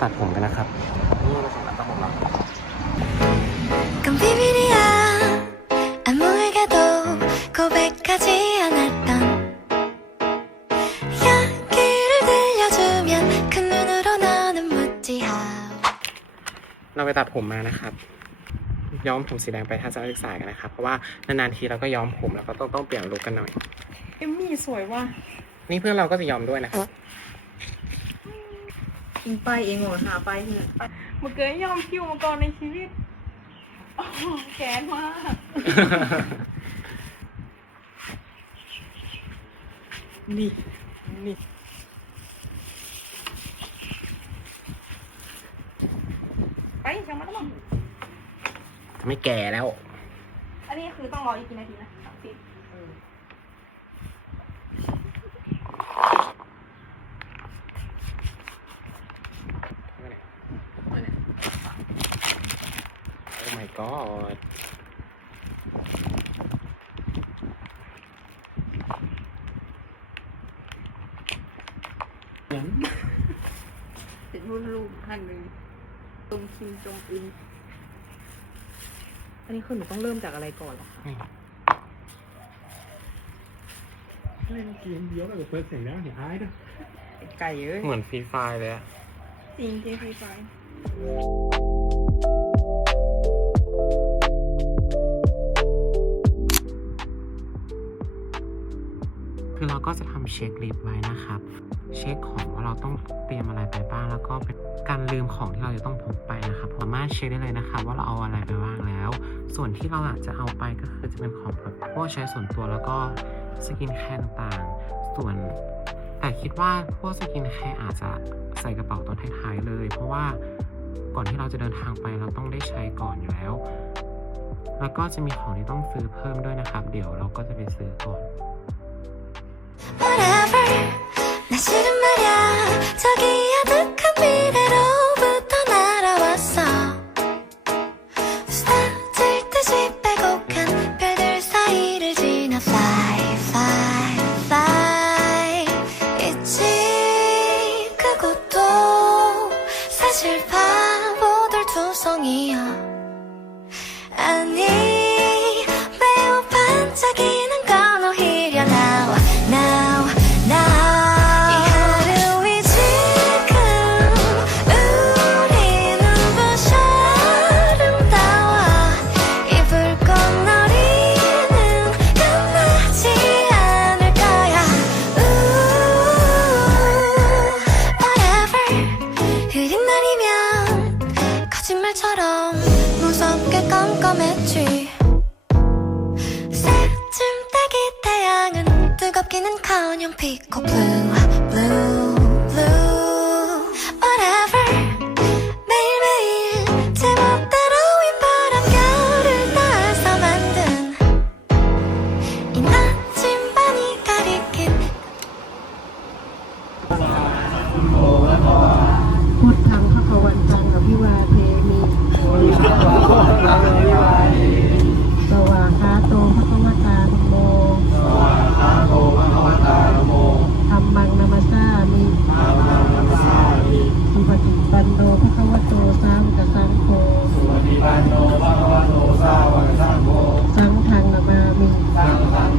ตัดผมกันนะครับเราไปตัดผมมานะครับย้อมผมสีแดงไปทัศนศึกสายกันนะครับ เพราะว่านานๆทีเราก็ย้อมผมแล้วก็ต้องต้องเปลี่ยนลุกกันหน่อย เอมมี่สวยว่ะ นี่เพื่อนเราก็จะย้อมด้วยนะครับ อิงไปเองเหรอหาไปเถอะไปเมื่อกี้ยอมคิวมาก่อนในชีวิตโอ้โหแกนมาก นี่ นี่ ไปช่างมันแล้วมั้งจะไม่แก่แล้ว อันนี้คือต้องรออีกกี่นาทีนะสามสิบ โอ้ my god เป็นรุ่นลูกท่านหนึ่งตรงคิมจงอึนอันนี้คือหนูต้องเริ่มจากอะไรก่อนเหรอคะเล่นเกมเดียวแล้วเปิดเสียงแล้วเห็นท้ายด้วยไก่เอ้ยเหมือนฟรีไฟล์เลยอะจริงจริงฟรีไฟคือเราก็จะทำเช็คลิสต์ไว้นะครับ เช็คของว่าเราต้องเตรียมอะไรไปบ้าง แล้วก็เป็นการลืมของที่เราจะต้องพกไปนะครับสามารถเช็คได้เลยนะครับว่าเราเอาอะไรไปบ้างแล้ว ส่วนที่เราอาจจะเอาไปก็คือจะเป็นของแบบพวกใช้ส่วนตัวแล้วก็สกินแคร์ต่างๆ ส่วนแต่คิดว่าพวกสกินแคร์อาจจะใส่กระเป๋าตอนท้ายๆเลย เพราะว่าก่อนที่เราจะเดินทางไปเราต้องได้ใช้ก่อนอยู่แล้ว แล้วก็จะมีของที่ต้องซื้อเพิ่มด้วยนะครับ เดี๋ยวเราก็จะไปซื้อก่อน 나 실은 말야. 저기 아득한 미래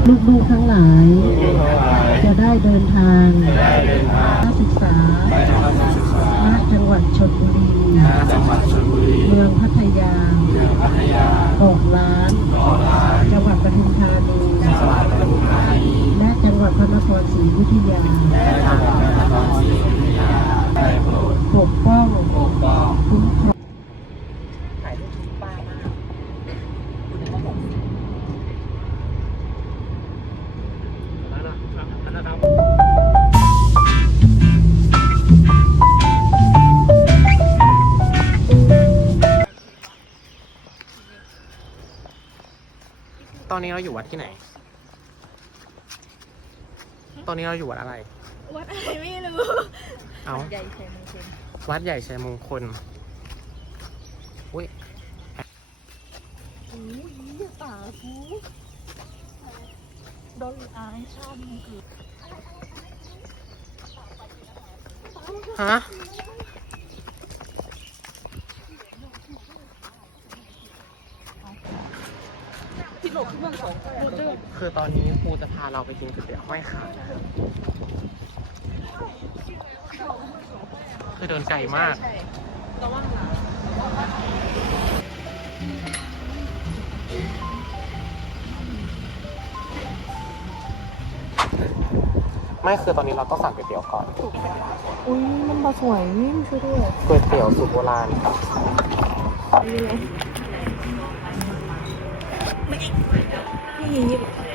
ลูกๆทั้งหลาย จะได้เดินทางนักศึกษาณจังหวัดชลบุรีเมืองพัทยาเกาะล้าน จังหวัดปทุมธานีและจังหวัดพระนครศรีอยุธยาปกป้องคุ้มครอง ถ่ายรูปป้ามาก ตอนนี้เราอยู่วัดที่ไหน ตอนนี้เราอยู่วัดอะไร วัดอะไรไม่รู้เอาใหญ่ใช่ไหมเชนวัดใหญ่ชัยมงคลอุ้ยโอ้ยอย่าตากูโดนอายชอบมันคือ ฮะคือตอนนี้ครูจะพาเราไปกินก๋วยเตี๋ยวห้อยขาคือเดินไกลมากระวัง ไม่คือตอนนี้เราต้องสั่งก๋วยเตี๋ยวก่อนอุ้ยมันมาสวยนี่มันคือด้วยก๋วยเตี๋ยวสูตรโบราณนี่มัน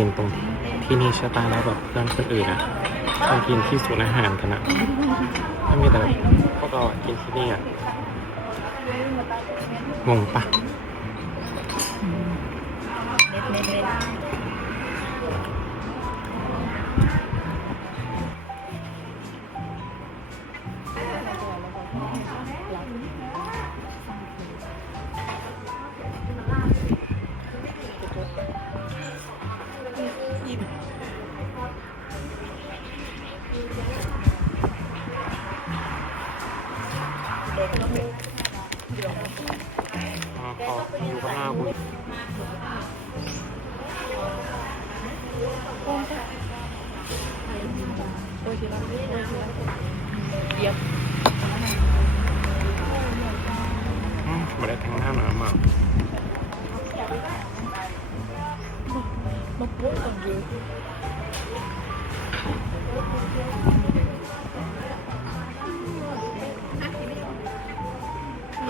กินตรงที่นี่ใช่ปะแล้วแบบเพื่อนคนอื่นอะมากินที่ศูนย์อาหารกันอะถ้ามีแต่พวกเราอะกินที่นี่อะงงปะ ออขออยู่ข้างหน้าคุณอืมมาได้ทั้งหน้าหนามากมาปุ๊บก่อนเยอะ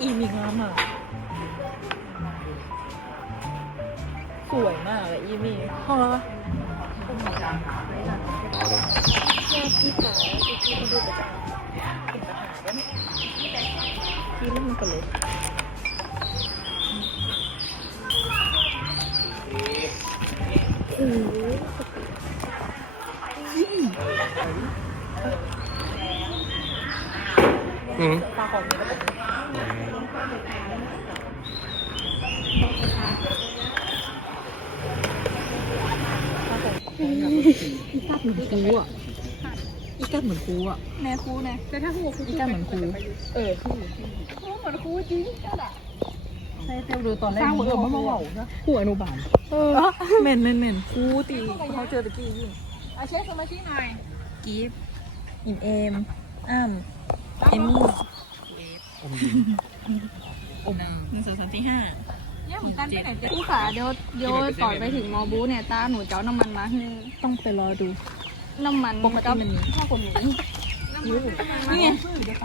อีมีงามอะ สวยมากเลยอีมีพอเอาเลยแค่ที่ขาที่ที่ดูประจำกินอาหาได้ไหมกินแล้วมันก็เลยอืม ปลาของมีระบบ อีกัดเหมือนครูอะอีกัดเหมือนครูอะแม่ครูนะแต่ถ้าครูครูอีกัดเหมือนครูเออครูเหมือนครูจริงก็ได้ใช่เซลดูตอนแรกสร้างหัวเออเราะมามาเบาเบานะครูอนุบาลเออเม่นเม่นเม่นครูตีเขาเจอตะกี้ยิ่งอาเช็คสมาชิกหน่อยกีฟอิมเอมอ้ามเอมี่ หนึ่งสองสามสี่ห้าเนี่ยผมตั้นไปไหนครูขาเดี๋ยวเดี๋ยวต่อไปถึงมอบูเนี่ยตาหนูจะเอาน้ำมันมาให้ต้องไปรอดู น้ำมันปกติมันมีข้าวผมหมูนี่ไง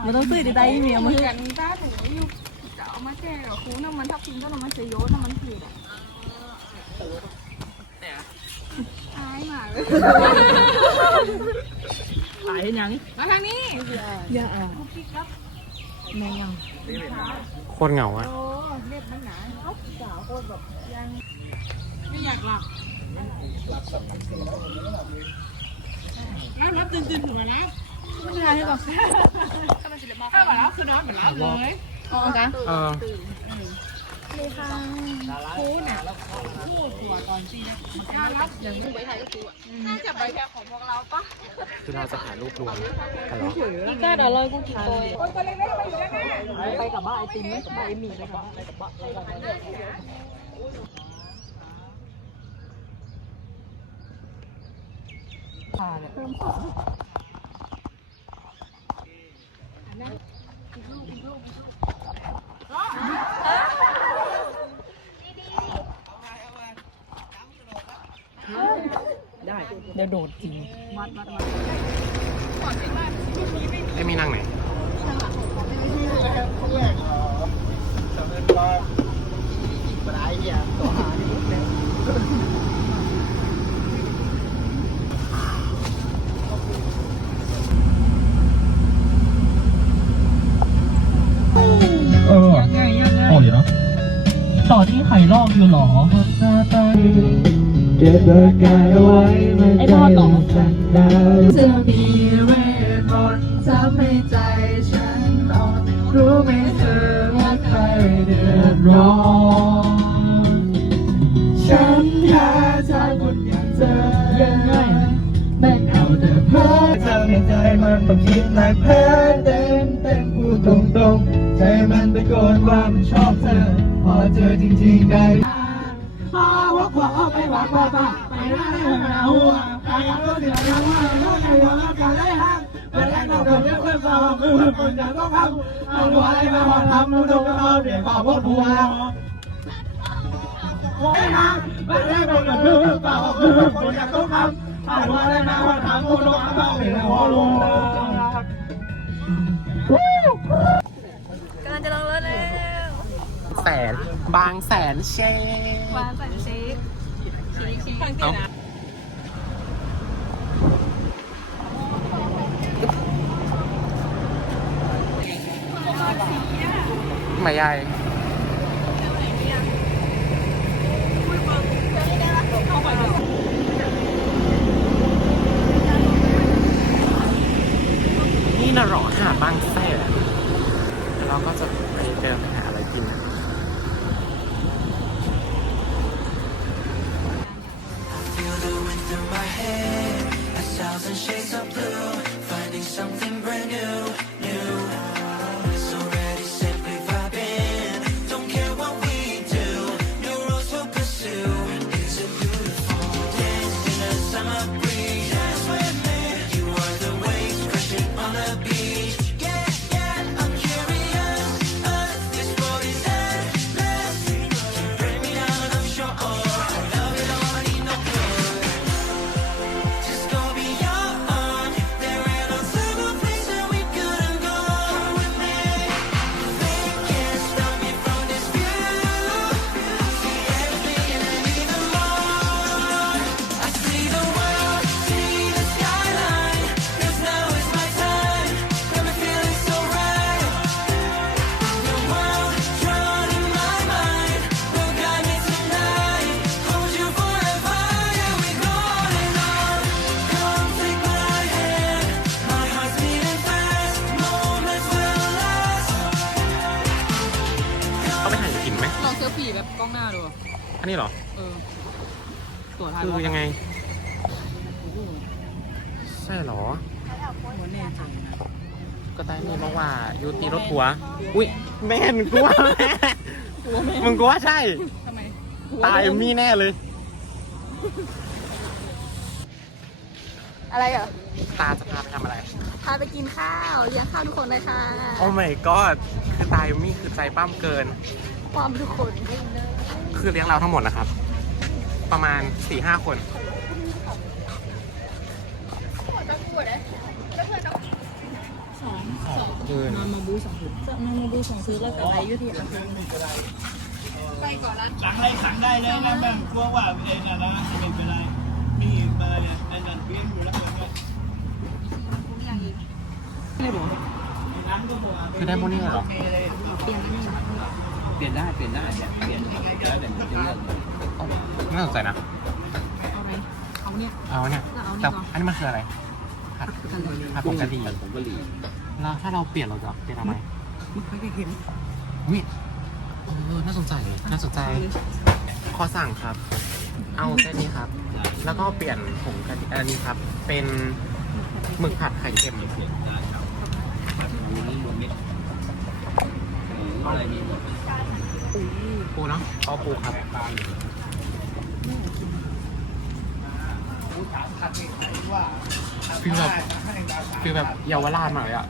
มันต้องซื้อดีใจเมียเหมามือนกันตาหนูอยู่จะเอามาแช่กับครูน้ำมันทับทิมก็น้ำมันเซโยน้ำมันผืดอะอายมากเลยตายยังมาทางนี้อย่าอะ แม่ยังโคตรเหงาอะโอ้เล็บมันหนาเอ้าสาวโคตรแบบยังไม่อยากหลับแล้วรับตื่นตื่นถึงมาแล้วไม่ใช่หรอกถ้ามันสิเลมาถ้ามาแล้วคือนอนเหมือนรับเลยอ๋อจ้ะเออ เลยค่ะครูเนี่ยพูดหัวตน่าจะไปแค่ของพวกเราปะคือเราจะถ่ายรูปรวมกันเหรอนี่ก็เดี๋ยวเรากูกินโตยไปกับบ้านไอติมไหมบ้านไอหมี่ไปกับบ้านไปกับบ้านไปกับบ้าน เดี๋ยวโดดจริงไอ้ยมีนั่งไหนเออยังไงยังไงโอ้ ยเนาะต่อที่ไข่ลอกอยู่หรอไอพ่อต่อจะมีเวทมนต์ทำให้ใจฉันอ่อนรู้ไหมเธอว่าใครเดือดร้อนฉันแค่ใจคนอย่างเธอยังไงแม่งเอาแต่เพ้อทำให้ใจมันต้องคิดหนักแพ้เต็มเต็มพูดตรงๆใจมันตะโกนว่ามันชอบเธอพอเจอจริงๆได้ ก็เสียยังว่าไม่ใช่ว่าการได้ห้างเวลาเราเดินเพื่อนเราคือคนจะต้องทำเอาหัวอะไรมาพอทำมันต้องเอาเดี๋ยวขอพวกหัวโอ้ยนะไม่ได้คนกับเพื่อนเปล่าคือคนจะต้องทำเอาหัวอะไรมาพอทำมันต้องเอาเดี๋ยวขอลงกำลังจะลงรถแล้วแสนบางแสนเชฟวางใส่เช็คชี้ชี้ ฟังเอ้าหมายใหญ่ ก็ได้มีมาว่ายูตีรถทัวร์อุ้ยแม่นกูว่าแม่มึงกูว่าใช่ทำไมตายมีแน่เลย อะไรเหรอตาจะพาไปทำอะไร พาไปกินข้าวเลี้ยงข้าวทุกคนเลยค่ะ โอ้ my god คือตายมีคือใจปั้มเกินความทุกคน คือเลี้ยงเราทั้งหมดนะครับ ประมาณ4ี่ห้าคน เกินนอนมาบูสองถุงจะนำมาดูของซื้อแล้วกับอะไรยุติธรรมไปก่อนร้านสั่งอะไรสั่งได้เลยนะแม่งกลัวว่าไม่ได้นะนะไม่เป็นไรมีเบอร์เนี่ยในนั้นเปลี่ยนอยู่แล้วกันก็ไม่บอกคือได้พวกนี้เลยเหรอ เปลี่ยนแล้วนี่เปลี่ยนได้ เปลี่ยนได้เนี่ยเปลี่ยนแล้วแต่จะเลือกไม่สนใจนะ เอาไหมเอาเนี่ย เอาเนี่ยแล้วเอานี่แต่ก่อนอันนี้มันคืออะไร ผัดผัดผงกะหรี่ผมก็หลีแล้วถ้าเราเปลี่ยนเราจะเป็นอะไรไม่ค่อยได้เห็นวิเออน่าสนใจน่าสนใจขอสั่งครับ เอาแค่นี้ครับ แล้วก็เปลี่ยนผงกะทิอันนี้ครับ เป็นหมึกผัดไข่เค็มอะไรมีหมดปูเนาะเอาปูครับ ฟีลแบบฟีลแบบเยาวราชมากเลยอะ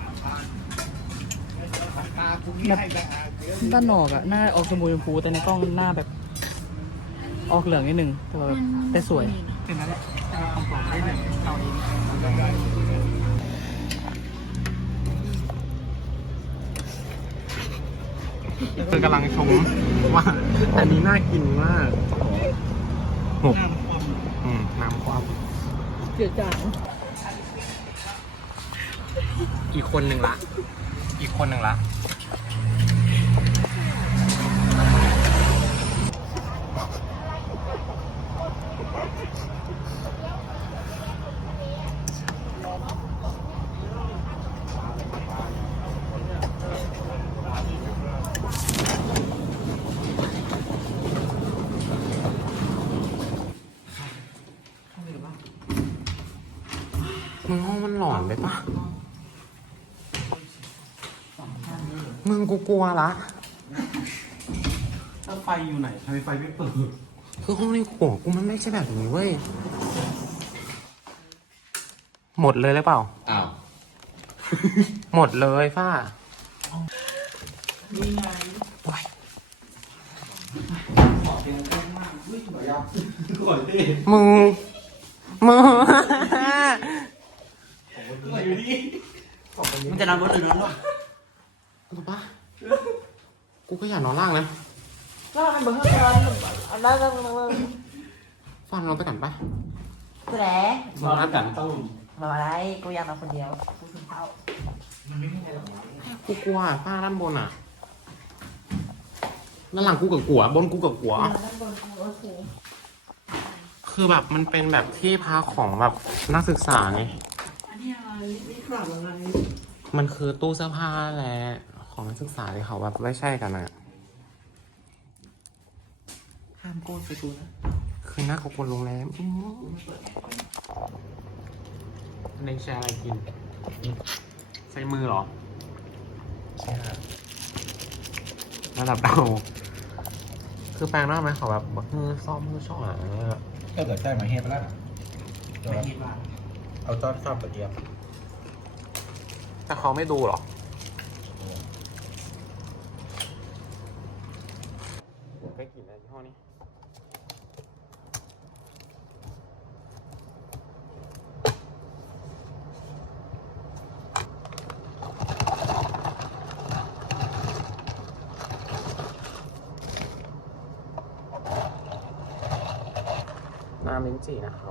ด้านนอกอะหน้าออกชมพูชมพูแต่ในกล้องหน้าแบบ ออกเหลืองนิดนึงแต่ว่าแบบแต่สวยเป็นนั่นแหละของผมได้หนึ่งเอาเองคือกำลังชมว่าอันนี้น่ากินมากหกอืมน้ำความเจือจางอีกคนหนึ่งละ อีกคนหนึ่งละ องมันหลอนไปปะมึงกูกลัวละถ้าไฟอยู่ไหนทำไมไฟไม่เปิดคือห้องในหัวกูมันไม่ใช่แบบนี้เว้ย หมดเลยหรือเปล่า อ้าวหมดเลยฝ้าโอ๊ยขอเต้มึงมึง มันจะนอนบนหรือนอนล่างรู้ปะกูก็อยากนอนล่างนะแล้วมันเบอร์เท่าไหร่อันนั้นอันนั้นฟันเราไปกันปะกูแหละนอนกันมาอะไรกูอยากมาคนเดียวกูถึงเท้ากูกลัวอะฝ้าด้านบนอะด้านหลังกูกับกัวบนกูกับกัวคือแบบมันเป็นแบบที่พักของแบบนักศึกษาไง มันคือตู้เสื้อผ้าแหละของนักศึกษาที่เขาแบบไม่ใช่กันอะห้ามโกนใส่กูนะ คือหน้าของคนโรงแรมอื้อในแชร์อะไรกิน ใช้มือเหรอระดับดาวคือแปลงหน้าไหมเขาแบบมือซ่อมมือช่ออะถ้าเกิดได้มาเฮ็ดไปแล้ว เอาจอดข้ามตะเกียบแต่เขาไม่ดูเหรอไปกินอะไรยี่ห้อนี้ น้ำลิ้นจี่นะครับ